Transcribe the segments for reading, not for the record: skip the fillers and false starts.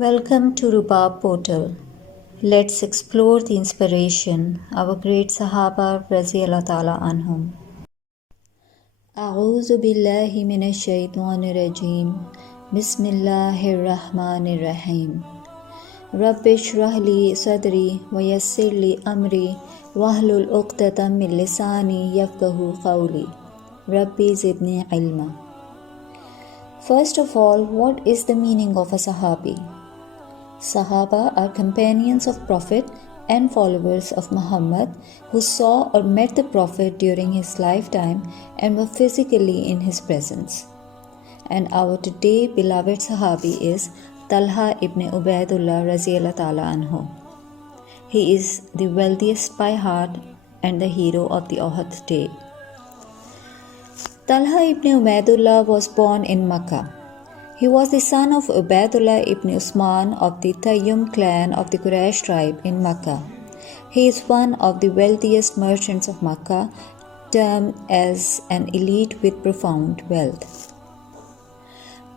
Welcome to Rubab Portal. Let's explore the inspiration, our great Sahaba Raziallahu Ta'ala Anhum. أعوذ بالله من الشيطان الرجيم بسم الله الرحمن الرحيم رب اشرح لي صدري ويسر لي أمري واحلل عقدة من لساني يفقهوا قولي ربي زدني علما. First of all, what is the meaning of a Sahabi? Sahaba are companions of Prophet and followers of Muhammad who saw or met the Prophet during his lifetime and were physically in his presence. And our today beloved Sahabi is Talha ibn Ubaidullah Raziallahu Ta'ala Anhu. He is the wealthiest by heart and the hero of the Uhud day. Talha ibn Ubaidullah was born in Makkah. He was the son of Ubaidullah ibn Usman of the Tayyum clan of the Quraysh tribe in Makkah. He is one of the wealthiest merchants of Makkah, termed as an elite with profound wealth.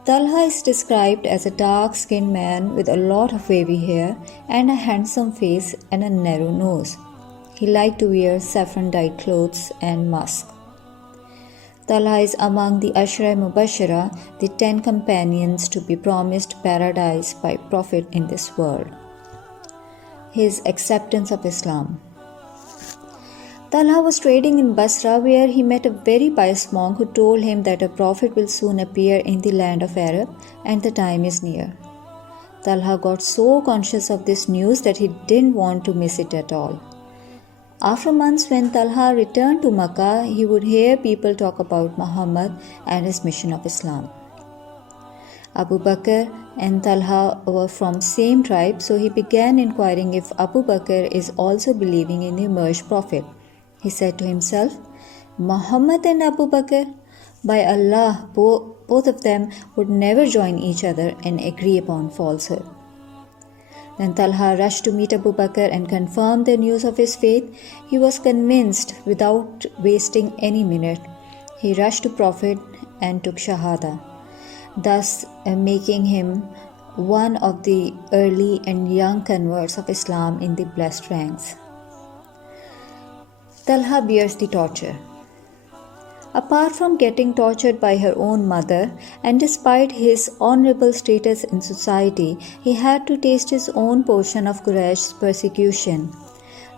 Talha is described as a dark-skinned man with a lot of wavy hair and a handsome face and a narrow nose. He liked to wear saffron-dyed clothes and musk. Talha is among the Ashra Mubashara, the 10 companions to be promised paradise by Prophet in this world. His acceptance of Islam. Talha was trading in Basra where he met a very pious monk who told him that a prophet will soon appear in the land of Arab and the time is near. Talha got so conscious of this news that he didn't want to miss it at all. After months, when Talha returned to Makkah, he would hear people talk about Muhammad and his mission of Islam. Abu Bakr and Talha were from same tribe, so he began inquiring if Abu Bakr is also believing in the emerged prophet. He said to himself, Muhammad and Abu Bakr, by Allah, both of them would never join each other and agree upon falsehood. Then Talha rushed to meet Abu Bakr and confirmed the news of his faith. He was convinced without wasting any minute. He rushed to Prophet and took Shahada, thus making him one of the early and young converts of Islam in the blessed ranks. Talha bears the torture. Apart from getting tortured by her own mother, and despite his honorable status in society, he had to taste his own portion of Quraysh's persecution.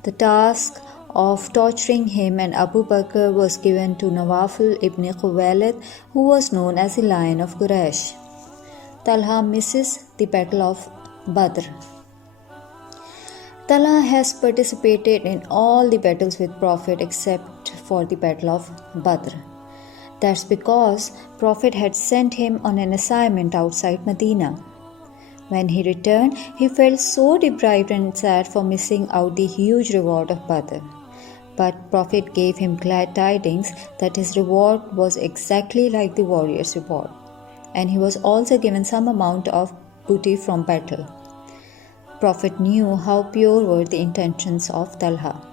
The task of torturing him and Abu Bakr was given to Nawafil ibn Khuwailid, who was known as the Lion of Quraysh. Talha misses the Battle of Badr. Talha has participated in all the battles with Prophet except for the Battle of Badr. That's because Prophet had sent him on an assignment outside Medina. When he returned, he felt so deprived and sad for missing out the huge reward of Badr. But Prophet gave him glad tidings that his reward was exactly like the warrior's reward, and he was also given some amount of booty from battle. Prophet knew how pure were the intentions of Talha.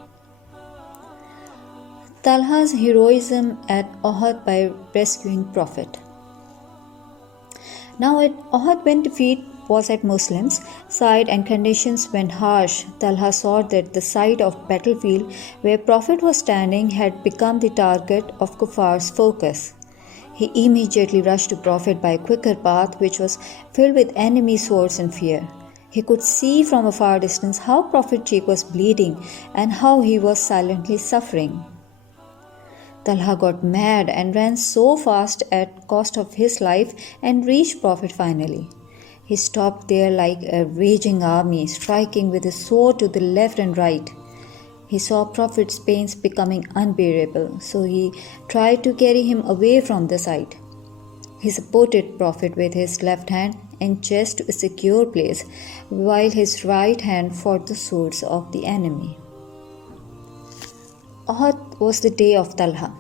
Talha's heroism at Uhud by rescuing Prophet. Now at Uhud, when defeat was at Muslims' side and conditions went harsh, Talha saw that the site of battlefield where Prophet was standing had become the target of Kuffar's focus. He immediately rushed to Prophet by a quicker path which was filled with enemy swords and fear. He could see from a far distance how Prophet's cheek was bleeding and how he was silently suffering. Talha got mad and ran so fast at cost of his life and reached Prophet finally. He stopped there like a raging army, striking with his sword to the left and right. He saw Prophet's pains becoming unbearable, so he tried to carry him away from the sight. He supported Prophet with his left hand and chest to a secure place, while his right hand fought the swords of the enemy. Uhud was the day of Talha.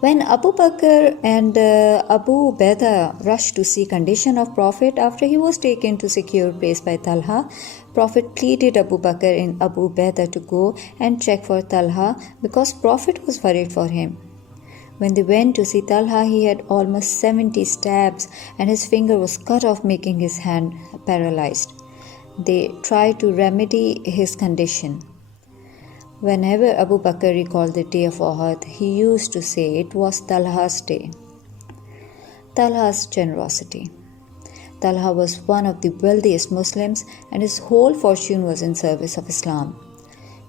When Abu Bakr and Abu Ubaidah rushed to see condition of Prophet after he was taken to secure place by Talha, Prophet pleaded Abu Bakr and Abu Ubaidah to go and check for Talha because Prophet was worried for him. When they went to see Talha, he had almost 70 stabs and his finger was cut off, making his hand paralyzed. They tried to remedy his condition. Whenever Abu Bakr recalled the day of Uhud, he used to say it was Talha's day. Talha's generosity. Talha was one of the wealthiest Muslims and his whole fortune was in service of Islam.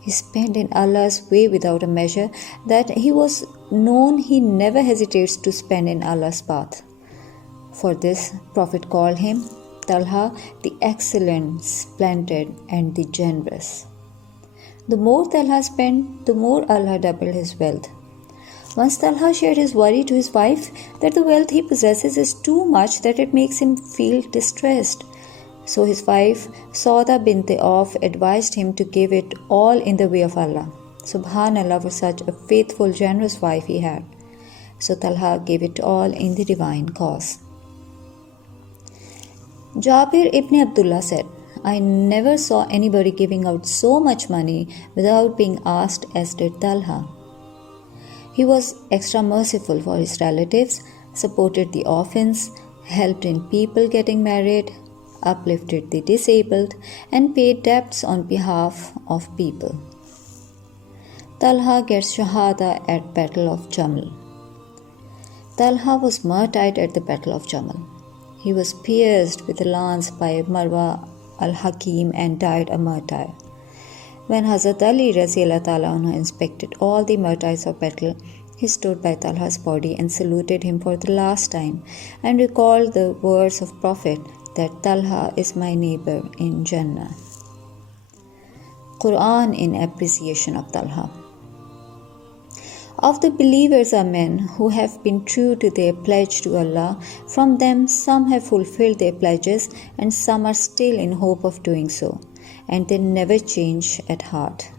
He spent in Allah's way without a measure, that he was known he never hesitates to spend in Allah's path. For this, Prophet called him Talha, the excellent, splendid, and the generous. The more Talha spent, the more Allah doubled his wealth. Once Talha shared his worry to his wife that the wealth he possesses is too much that it makes him feel distressed. So his wife, Sauda bint Auf, advised him to give it all in the way of Allah. Subhanallah, for such a faithful, generous wife he had. So Talha gave it all in the divine cause. Jabir ibn Abdullah said, I never saw anybody giving out so much money without being asked as did Talha. He was extra merciful for his relatives, supported the orphans, helped in people getting married, uplifted the disabled, and paid debts on behalf of people. Talha gets Shahada at Battle of Jamal. Talha was martyred at the Battle of Jamal. He was pierced with a lance by Marwa al-Hakim and died a martyr. When Hazrat Ali inspected all the martyrs of battle, he stood by Talha's body and saluted him for the last time and recalled the words of Prophet that Talha is my neighbor in Jannah. Quran in appreciation of Talha. Of the believers are men who have been true to their pledge to Allah. From them some have fulfilled their pledges and some are still in hope of doing so, and they never change at heart.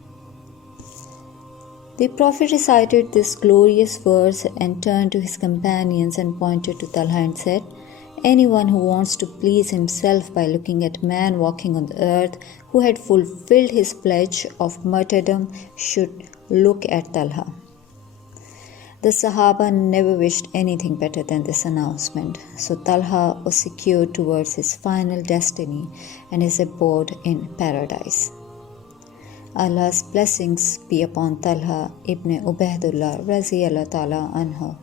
The Prophet recited this glorious verse and turned to his companions and pointed to Talha and said, anyone who wants to please himself by looking at man walking on the earth who had fulfilled his pledge of martyrdom should look at Talha. The Sahaba never wished anything better than this announcement, so Talha was secured towards his final destiny and his abode in paradise. Allah's blessings be upon Talha ibn Ubaidullah radiyallahu ta'ala anhu.